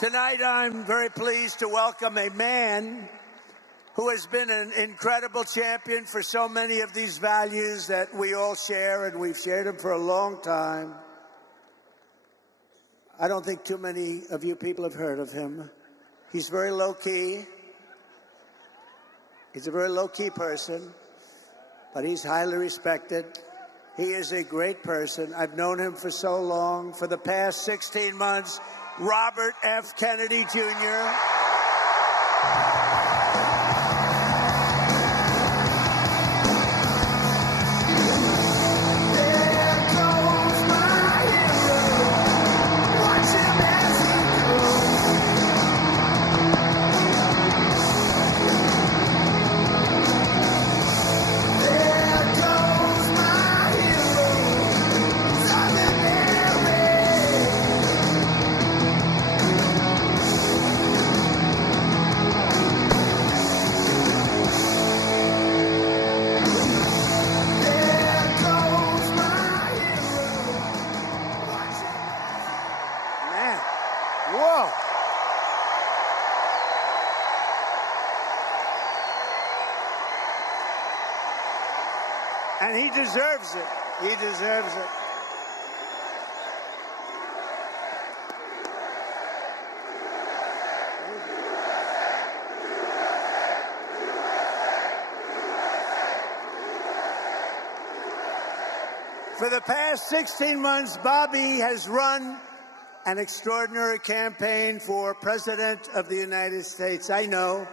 Tonight, I'm very pleased to welcome a man who has been an incredible champion for so many of these values that we all share, and we've shared them for a long time. I don't think too many of you people have heard of him. He's very low-key. He's a very low-key person, but he's highly respected. He is a great person. I've known him for so long. For the past 16 months, Robert F. Kennedy, Jr. And he deserves it. He deserves it. For the past 16 months, Bobby has run an extraordinary campaign for President of the United States. I know,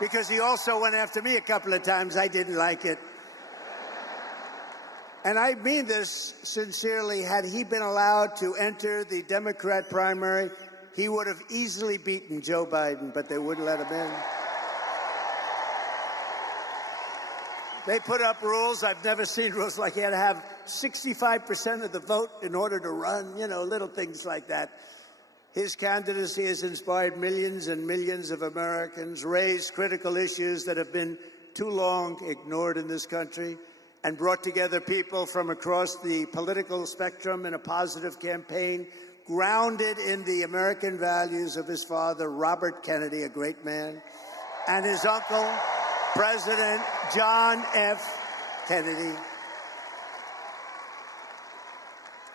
because he also went after me a couple of times. I didn't like it. And I mean this sincerely. Had he been allowed to enter the Democrat primary, he would have easily beaten Joe Biden, but they wouldn't let him in. They put up rules. I've never seen rules like he had to have 65% of the vote in order to run, you know, little things like that. His candidacy has inspired millions and millions of Americans, raised critical issues that have been too long ignored in this country, and brought together people from across the political spectrum in a positive campaign grounded in the American values of his father, Robert Kennedy, a great man, and his uncle, President John F. Kennedy.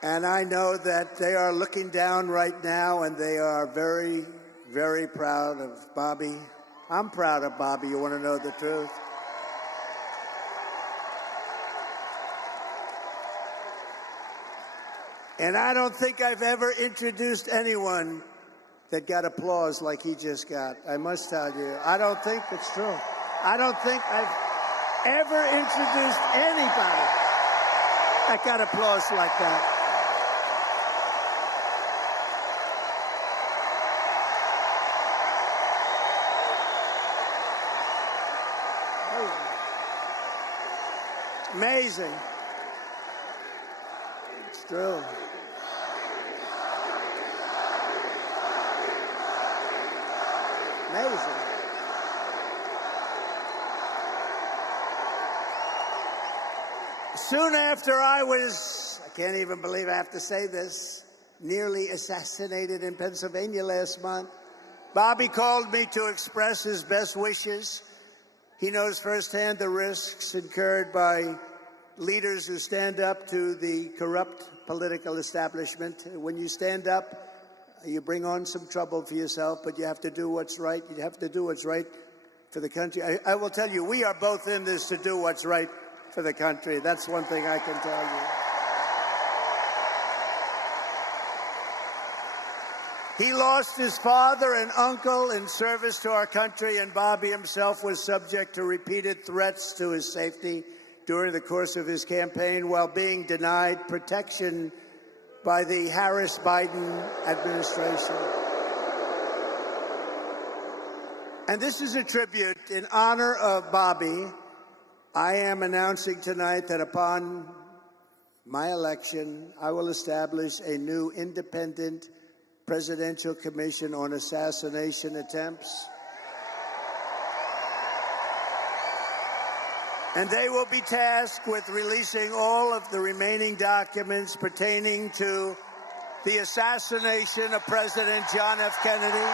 And I know that they are looking down right now, and they are very, very proud of Bobby. I'm proud of Bobby, you want to know the truth. And I don't think I've ever introduced anyone that got applause like he just got. I must tell you, I don't think it's true. I don't think I've ever introduced anybody that got applause like that. Amazing. It's true. Amazing. Soon after I can't even believe I have to say this, nearly assassinated in Pennsylvania last month, Bobby called me to express his best wishes. He knows firsthand the risks incurred by leaders who stand up to the corrupt political establishment. When you stand up, you bring on some trouble for yourself, but you have to do what's right. You have to do what's right for the country. I will tell you, we are both in this to do what's right for the country. That's one thing I can tell you. He lost his father and uncle in service to our country, and Bobby himself was subject to repeated threats to his safety during the course of his campaign while being denied protection by the Harris-Biden administration. And this is a tribute in honor of Bobby. I am announcing tonight that upon my election, I will establish a new independent presidential commission on assassination attempts. And they will be tasked with releasing all of the remaining documents pertaining to the assassination of President John F. Kennedy,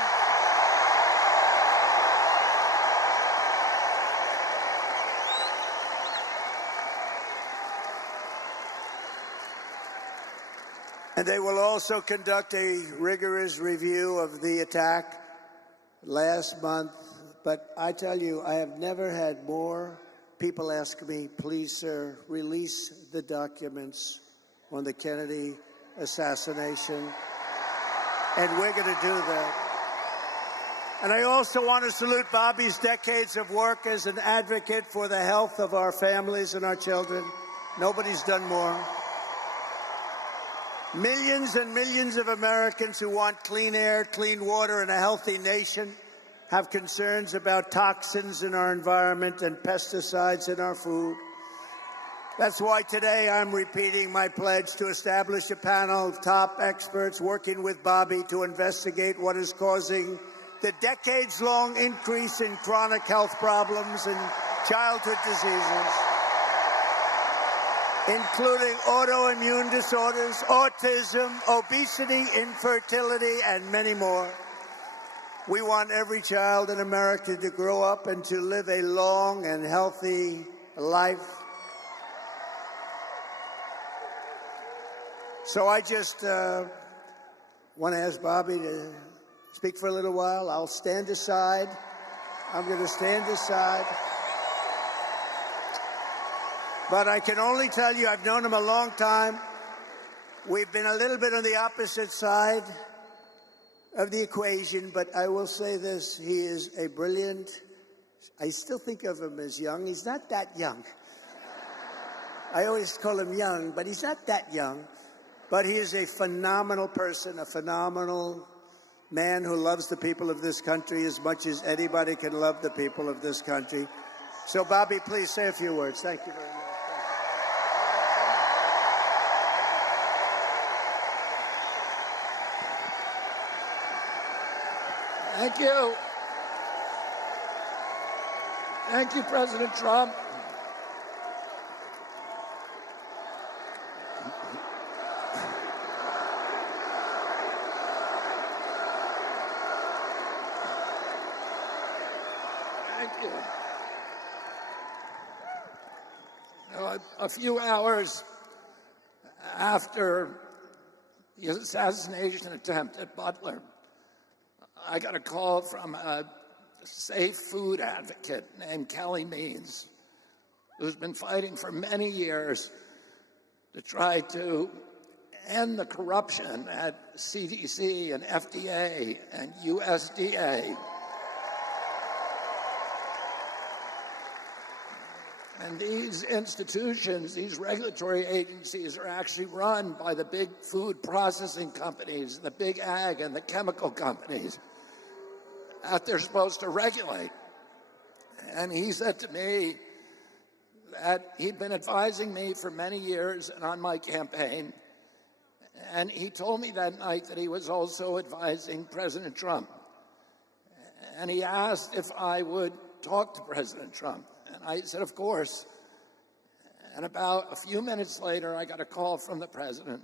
and they will also conduct a rigorous review of the attack last month. But I tell you, I have never had more people ask me, please, sir, release the documents on the Kennedy assassination. And we're going to do that. And I also want to salute Bobby's decades of work as an advocate for the health of our families and our children. Nobody's done more. Millions and millions of Americans who want clean air, clean water, and a healthy nation have concerns about toxins in our environment and pesticides in our food. That's why today I'm repeating my pledge to establish a panel of top experts working with Bobby to investigate what is causing the decades-long increase in chronic health problems and childhood diseases, including autoimmune disorders, autism, obesity, infertility, and many more. We want every child in America to grow up and to live a long and healthy life. So I just want to ask Bobby to speak for a little while. I'll stand aside. I'm going to stand aside. But I can only tell you, I've known him a long time. We've been a little bit on the opposite side of the equation, but I will say this, he is a brilliant, I still think of him as young. He's not that young. I always call him young, but he's not that young. But he is a phenomenal person, a phenomenal man who loves the people of this country as much as anybody can love the people of this country. So, Bobby, please say a few words. Thank you very much. Thank you. Thank you, President Trump. Thank you. A few hours after the assassination attempt at Butler, I got a call from a safe food advocate named Kelly Means, who's been fighting for many years to try to end the corruption at CDC and FDA and USDA. And these institutions, these regulatory agencies, are actually run by the big food processing companies, the big ag and the chemical companies that they're supposed to regulate. And he said to me that he'd been advising me for many years and on my campaign. And he told me that night that he was also advising President Trump. And he asked if I would talk to President Trump. And I said, of course. And about a few minutes later, I got a call from the president.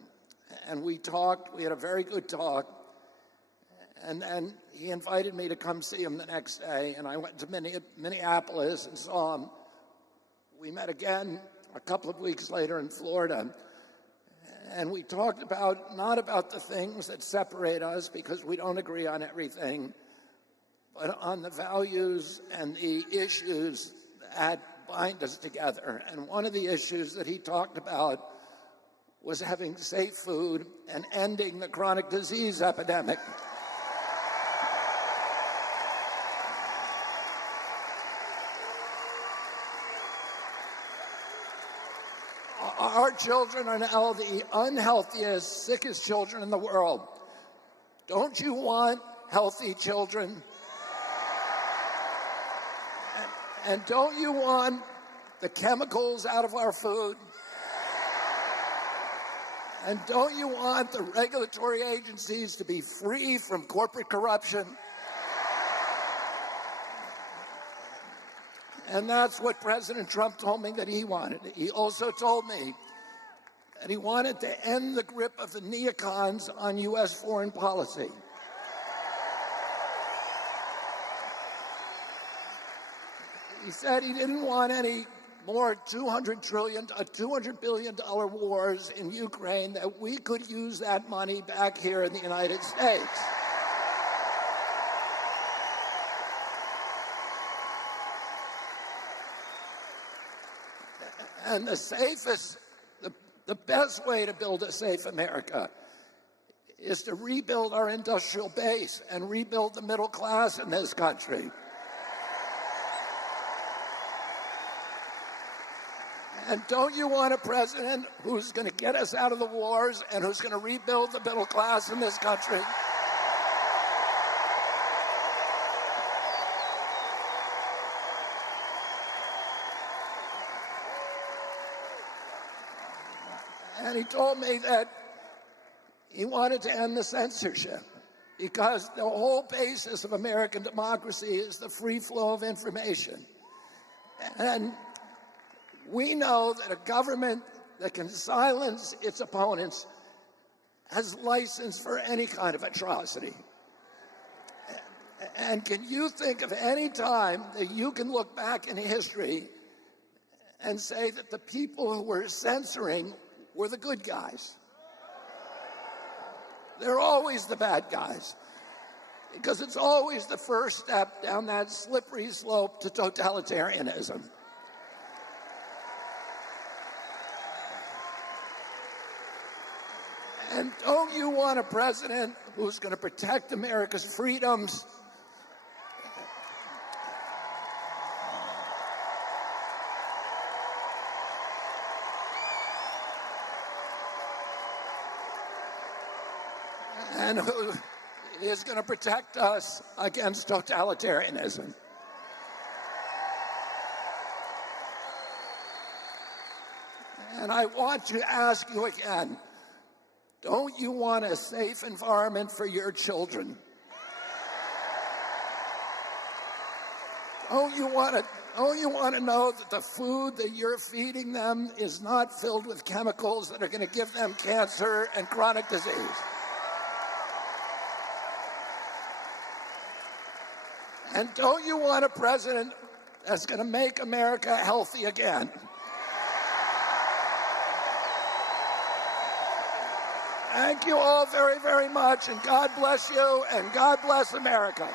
And we talked. We had a very good talk. And then he invited me to come see him the next day. And I went to Minneapolis and saw him. We met again a couple of weeks later in Florida. And we talked about, not about the things that separate us because we don't agree on everything, but on the values and the issues that bind us together. And one of the issues that he talked about was having safe food and ending the chronic disease epidemic. Our children are now the unhealthiest, sickest children in the world. Don't you want healthy children? And don't you want the chemicals out of our food? And don't you want the regulatory agencies to be free from corporate corruption? And that's what President Trump told me that he wanted. He also told me and he wanted to end the grip of the neocons on U.S. foreign policy. He said he didn't want any more $200 billion wars in Ukraine, that we could use that money back here in the United States. And the best way to build a safe America is to rebuild our industrial base and rebuild the middle class in this country. And don't you want a president who's going to get us out of the wars and who's going to rebuild the middle class in this country? And he told me that he wanted to end the censorship because the whole basis of American democracy is the free flow of information. And we know that a government that can silence its opponents has license for any kind of atrocity. And can you think of any time that you can look back in history and say that the people who were censoring were the good guys? They're always the bad guys, because it's always the first step down that slippery slope to totalitarianism. And don't you want a president who's going to protect America's freedoms? And who is going to protect us against totalitarianism? And I want to ask you again, don't you want a safe environment for your children? Don't you want to know that the food that you're feeding them is not filled with chemicals that are going to give them cancer and chronic disease? And don't you want a president that's going to make America healthy again? Thank you all very, very much, and God bless you, and God bless America.